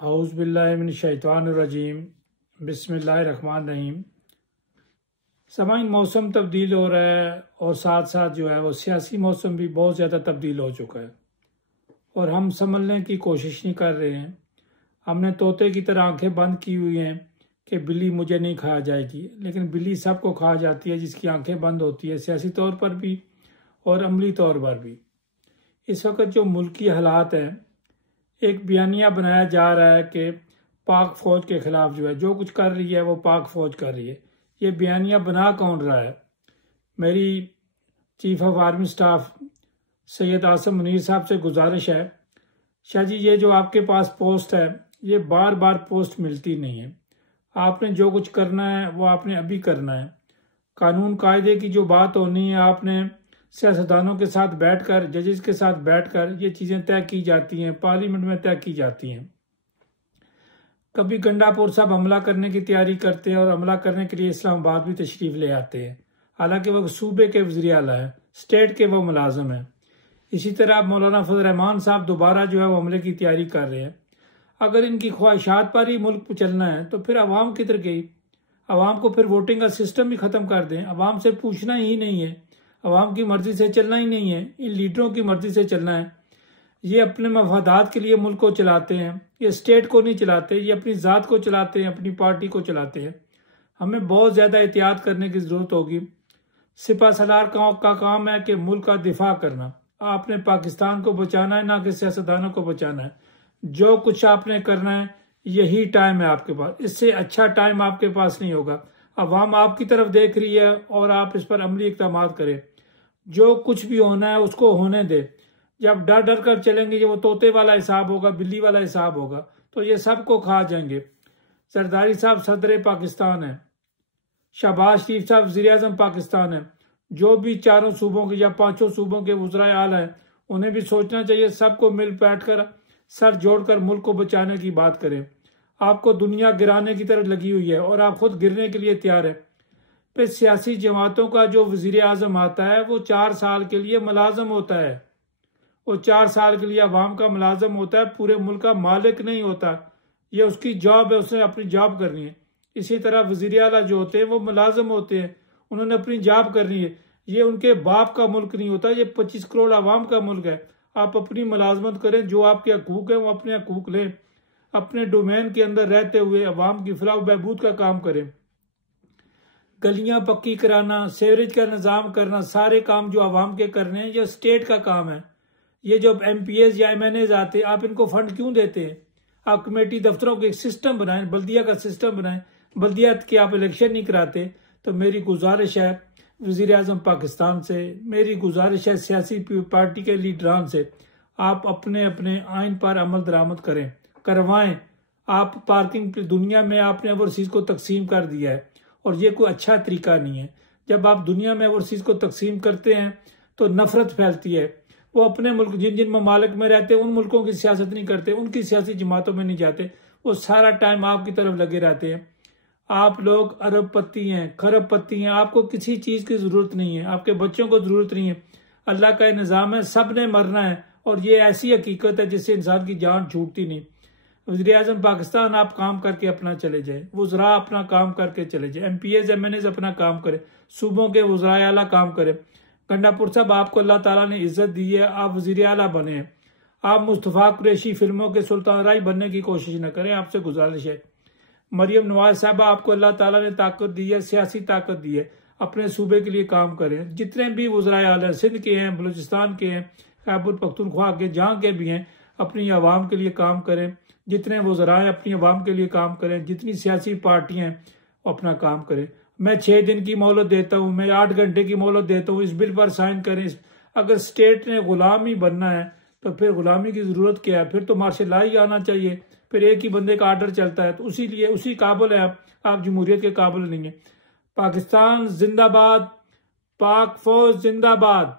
औज़ु बिल्लाहि मिनश शैतानिर रजीम। बिस्मिल्लाहिर्रहमानिर्रहीम। समाइन मौसम तब्दील हो रहा है और साथ साथ जो है वो सियासी मौसम भी बहुत ज़्यादा तब्दील हो चुका है और हम संभलने की कोशिश नहीं कर रहे हैं। हमने तोते की तरह आंखें बंद की हुई हैं कि बिल्ली मुझे नहीं खाया जाएगी, लेकिन बिल्ली सबको खा जाती है जिसकी आंखें बंद होती है, सियासी तौर पर भी और अमली तौर पर भी। इस वक्त जो मुल्की हालात हैं, एक बयानिया बनाया जा रहा है कि पाक फौज के खिलाफ जो कुछ कर रही है वो पाक फौज कर रही है। ये बयानिया बना कौन रहा है? मेरी chief of army staff Syed Asim Munir साहब से गुजारिश है, शाह जी ये जो आपके पास पोस्ट है ये बार बार पोस्ट मिलती नहीं है। आपने जो कुछ करना है वो आपने अभी करना है। कानून कायदे की जो बात होनी है आपने सियासतदानों के साथ बैठकर, जजेस के साथ बैठकर ये चीज़ें तय की जाती हैं, पार्लियामेंट में तय की जाती हैं। कभी गंडापुर साहब हमला करने की तैयारी करते हैं और हमला करने के लिए इस्लामाबाद भी तशरीफ ले आते हैं, हालांकि वो सूबे के वज़ीर आला है, स्टेट के वो मुलाजम है। इसी तरह मौलाना फजल रहमान साहब दोबारा जो है वो हमले की तैयारी कर रहे हैं। अगर इनकी ख्वाहिशात पर ही मुल्क चलना है तो फिर अवाम किधर गई? अवाम को फिर वोटिंग का सिस्टम भी ख़त्म कर दें। अवाम से पूछना ही नहीं है, अवाम की मर्जी से चलना ही नहीं है, इन लीडरों की मर्जी से चलना है। ये अपने मफादात के लिए मुल्क को चलाते हैं, ये स्टेट को नहीं चलाते, ये अपनी ज़ात को चलाते हैं, अपनी पार्टी को चलाते हैं। हमें बहुत ज़्यादा एहतियात करने की ज़रूरत होगी। सिपा सलार का काम है कि मुल्क का दिफा करना। आपने पाकिस्तान को बचाना है, ना कि सियासतदानों को बचाना है। जो कुछ आपने करना है यही टाइम है आपके पास, इससे अच्छा टाइम आपके पास नहीं होगा। अवाम आपकी तरफ देख रही है और आप इस पर अमली इक़दाम करें। जो कुछ भी होना है उसको होने दे। जब डर डर कर चलेंगे, ये वो तोते वाला हिसाब होगा, बिल्ली वाला हिसाब होगा, तो ये सबको खा जाएंगे। जरदारी साहब सदर पाकिस्तान है, शहबाज शरीफ साहब वज़ीर आज़म पाकिस्तान है। जो भी चारों सूबों के या पांचों सूबों के वज़राए आला हैं, उन्हें भी सोचना चाहिए, सबको मिल बैठ कर सर जोड़कर मुल्क को बचाने की बात करें। आपको दुनिया गिराने की तरफ लगी हुई है और आप खुद गिरने के लिए तैयार है। फिर सियासी जमातों का जो वज़ीर आज़म आता है वो 4 साल के लिए मुलाजम होता है, वो 4 साल के लिए अवाम का मुलाजम होता है, पूरे मुल्क का मालिक नहीं होता। ये उसकी जॉब है, उसने अपनी जॉब करनी है। इसी तरह वज़ीर आला जो होते हैं वो मुलाजम होते हैं, उन्होंने अपनी जॉब करनी है। ये उनके बाप का मुल्क नहीं होता, ये 25 करोड़ अवाम का मुल्क है। आप अपनी मुलाजमत करें, जो आपके हकूक हैं वो अपने हकूक लें, अपने डोमेन के अंदर रहते हुए अवाम की फलाह बहबूद का काम करें। गलियां पक्की कराना, सीवरेज का निज़ाम करना, सारे काम जो आवाम के करने हैं, ये स्टेट का काम है। ये जो MPs या MNAs आते हैं, आप इनको फंड क्यों देते हैं? आप कमेटी दफ्तरों के एक सिस्टम बनाएं, बल्दिया का सिस्टम बनाएं। बल्दिया के आप इलेक्शन नहीं कराते। तो मेरी गुजारिश है वज़ीर आज़म पाकिस्तान से, मेरी गुजारिश है सियासी पार्टी के लीडरान से, आप अपने अपने आइन पर अमल दरामद करें, करवाएं। आप पार्किंग दुनिया में आपने ओवरसीज को तकसीम कर दिया है और ये कोई अच्छा तरीका नहीं है। जब आप दुनिया में ओवरसीज को तकसीम करते हैं तो नफरत फैलती है। वो अपने मुल्क, जिन जिन ममालिक में रहते हैं उन मुल्कों की सियासत नहीं करते, उनकी सियासी जमातों में नहीं जाते, वो सारा टाइम आपकी तरफ लगे रहते हैं। आप लोग अरबपति हैं, खरबपति हैं, आपको किसी चीज़ की ज़रूरत नहीं है, आपके बच्चों को ज़रूरत नहीं है। अल्लाह का निज़ाम है, सब ने मरना है और ये ऐसी हकीकत है जिससे इंसान की जान छूटती नहीं। वज़ीर आज़म पाकिस्तान आप काम करके अपना चले जाए, वज़रा अपना काम करके चले जाए, MPs MNAs अपना काम करें, सूबों के वज़राए आला काम करें। गंडापुर साहब आपको अल्लाह ताला ने इज्जत दी है, आप वज़ीर आला बने हैं। आप मुस्तफ़ा कुरैशी फिल्मों के सुल्तान राय बनने की कोशिश न करें, आपसे गुजारिश है। मरियम नवाज साहब आपको अल्लाह ताला ने ताकत दी है, सियासी ताकत दी है, अपने सूबे के लिए काम करें। जितने भी वज़राए आला सिंध के हैं, बलूचिस्तान के हैं, खैबर पख्तूनख्वा के, जहाँ के भी हैं, अपनी आवाम के लिए काम करें। जितने वज़रा हैं अपनी आवाम के लिए काम करें, जितनी सियासी पार्टियां हैं अपना काम करें। मैं 6 दिन की मोहलत देता हूँ, मैं 8 घंटे की मोहलत देता हूँ, इस बिल पर साइन करें। अगर स्टेट ने गुलाम ही बनना है तो फिर गुलामी की ज़रूरत क्या है? फिर तो मार्शल लॉ ही आना चाहिए, फिर एक ही बंदे का आर्डर चलता है। तो उसी काबिल है आप जमहूरियत के काबिल नहीं है। पाकिस्तान जिंदाबाद, पाक फौज जिंदाबाद।